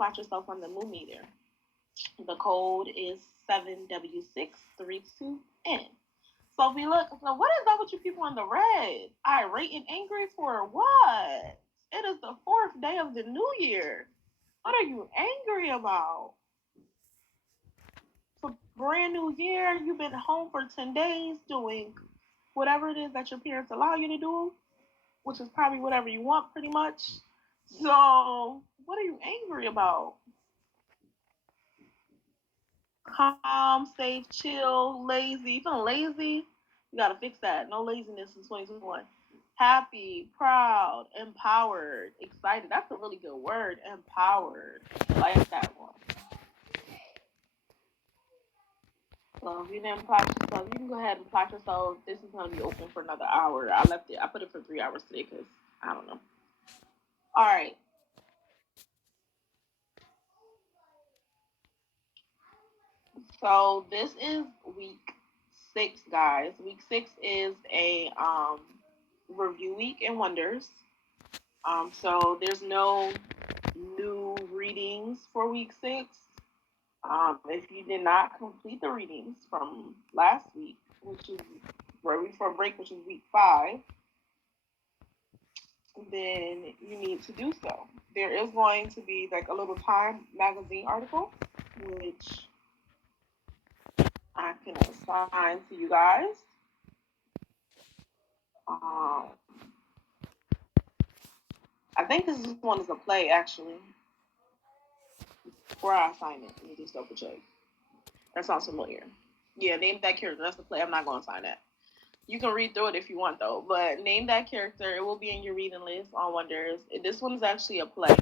plot yourself on the moon meter. The code is 7W632N. So we look, so what is up with you people in the red? Irate and angry for what? It is the fourth day of the new year. What are you angry about? It's a brand new year. You've been home for 10 days doing whatever it is that your parents allow you to do, which is probably whatever you want pretty much. So, what are you angry about? Calm, safe, chill, lazy. Feeling lazy? You gotta fix that. No laziness in 2021. Happy, proud, empowered, excited. That's a really good word. Empowered. I like that one. So if you didn't plot yourself, you can go ahead and plot yourself. This is gonna be open for another hour. I left it. I put it for 3 hours today because I don't know. All right. So this is week 6, guys. Week 6 is a review week in Wonders. So there's no new readings for week 6. If you did not complete the readings from last week, which is right before break, which is week 5, then you need to do so. There is going to be like a little Time magazine article, which I can assign to you guys. I think this one is a play, actually. Before I assign it, let me just double check. That sounds familiar. Yeah, name that character. That's the play. I'm not going to assign that. You can read through it if you want, though. But name that character. It will be in your reading list on Wonders. This one is actually a play.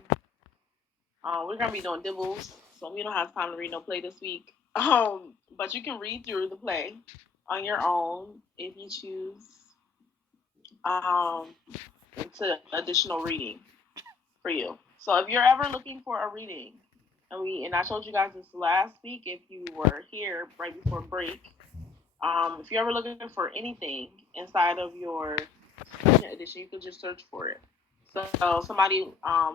We're going to be doing dibbles, so we don't have time to read no play this week. But you can read through the play on your own if you choose to additional reading for you. So if you're ever looking for a reading, and I told you guys this last week if you were here right before break, if you're ever looking for anything inside of your student edition, you can just search for it. So somebody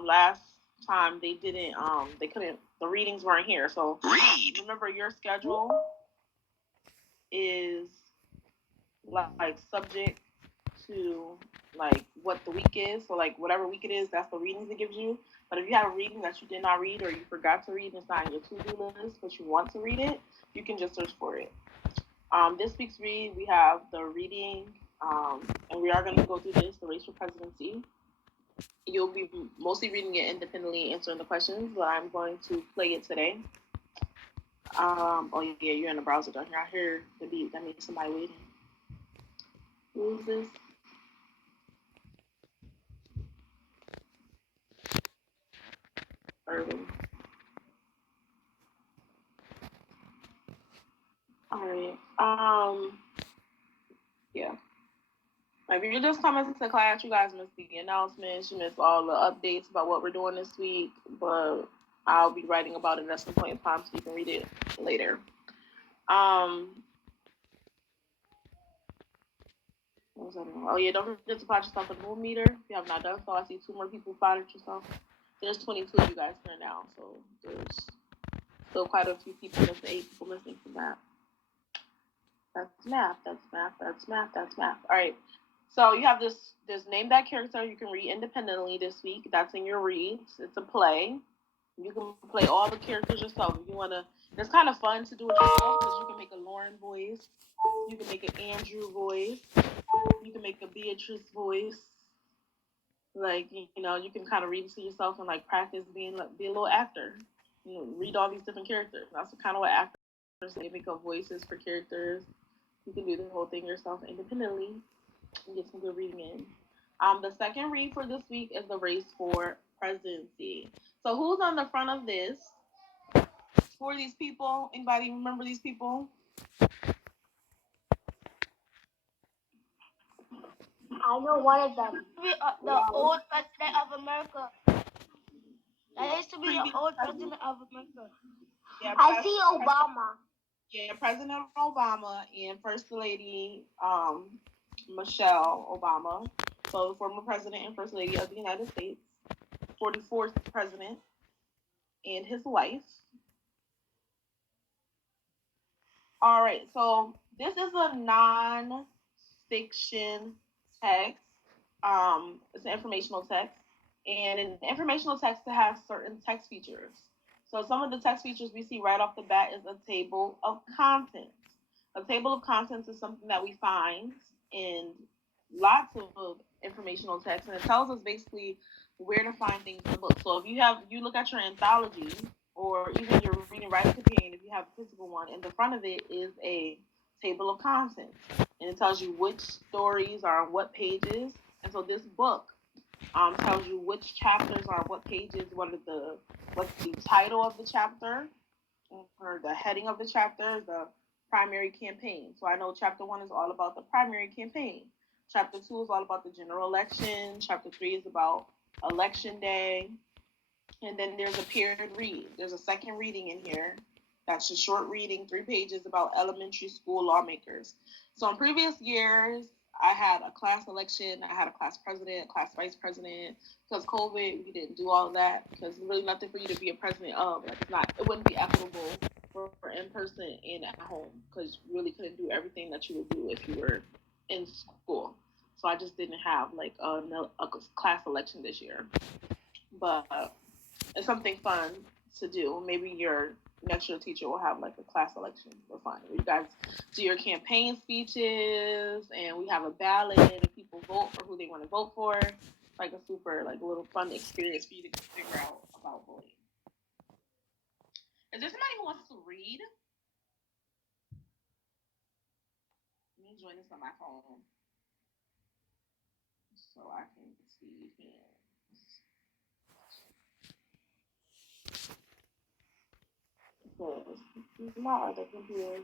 last time they couldn't, the readings weren't here. So remember, your schedule is like subject to like what the week is. So like whatever week it is, that's the readings it gives you. But if you have a reading that you did not read or you forgot to read and it's not in your to-do list, but you want to read it, you can just search for it. This week's read, we have the reading, and we are going to go through this, the race for presidency. You'll be mostly reading it independently, answering the questions, but I'm going to play it today. Oh yeah, you're in the browser down here. I hear the beat. That means somebody waiting. Who is this? Urban. All right. Yeah. If you're just coming to class, you guys missed the announcements. You missed all the updates about what we're doing this week. But I'll be writing about it at some point in time so you can read it later. Oh yeah, don't forget to plot yourself a moon meter if you have not done so. I see 2 more people plotted yourself. There's 22 of you guys here now, so there's still quite a few people missing, 8 people missing from that. That's math. All right. So you have this name that character you can read independently this week. That's in your reads. It's a play. You can play all the characters yourself. If you wanna, it's kind of fun to do it yourself because you can make a Lauren voice, you can make an Andrew voice, you can make a Beatrice voice. Like you can kind of read it to yourself and like practice be a little actor. Read all these different characters. That's kind of what actors they make up voices for characters. You can do the whole thing yourself independently and get some good reading in. The second read for this week is the race for presidency. So who's on the front of this? For these people, anybody remember these people? I know one of them. The old president of America. That used to be the old president of America. Yeah, I see Obama. Yeah, President Obama and First Lady Michelle Obama. So former president and first lady of the United States. 44th president. and his wife. All right, so this is a non-fiction text. It's an informational text, and an informational text has certain text features. So some of the text features we see right off the bat is a table of contents. A table of contents is something that we find in lots of informational text, and it tells us basically where to find things in the book. So if you look at your anthology or even your reading writing companion, if you have a physical one, in the front of it is a table of contents, and it tells you which stories are on what pages. And so this book tells you which chapters are on what pages, what's the title of the chapter, or the heading of the chapter, the primary campaign. So I know chapter 1 is all about the primary campaign. Chapter 2 is all about the general election. Chapter 3 is about election day. And then there's a paired read. There's a second reading in here. That's a short reading, 3 pages about elementary school lawmakers. So in previous years, I had a class election, I had a class president, a class vice president. Because COVID, we didn't do all of that because there's really nothing for you to be a president of. Like it wouldn't be equitable for in person and at home because you really couldn't do everything that you would do if you were in school. So I just didn't have like a class election this year. But it's something fun to do. Maybe your next year teacher will have like a class election for fun. Where you guys do your campaign speeches, and we have a ballot, and people vote for who they want to vote for. Like a super like a little fun experience for you to figure out about voting. Is there somebody who wants to read? Let me join this on my phone so I can see hands. Because this is my other computer.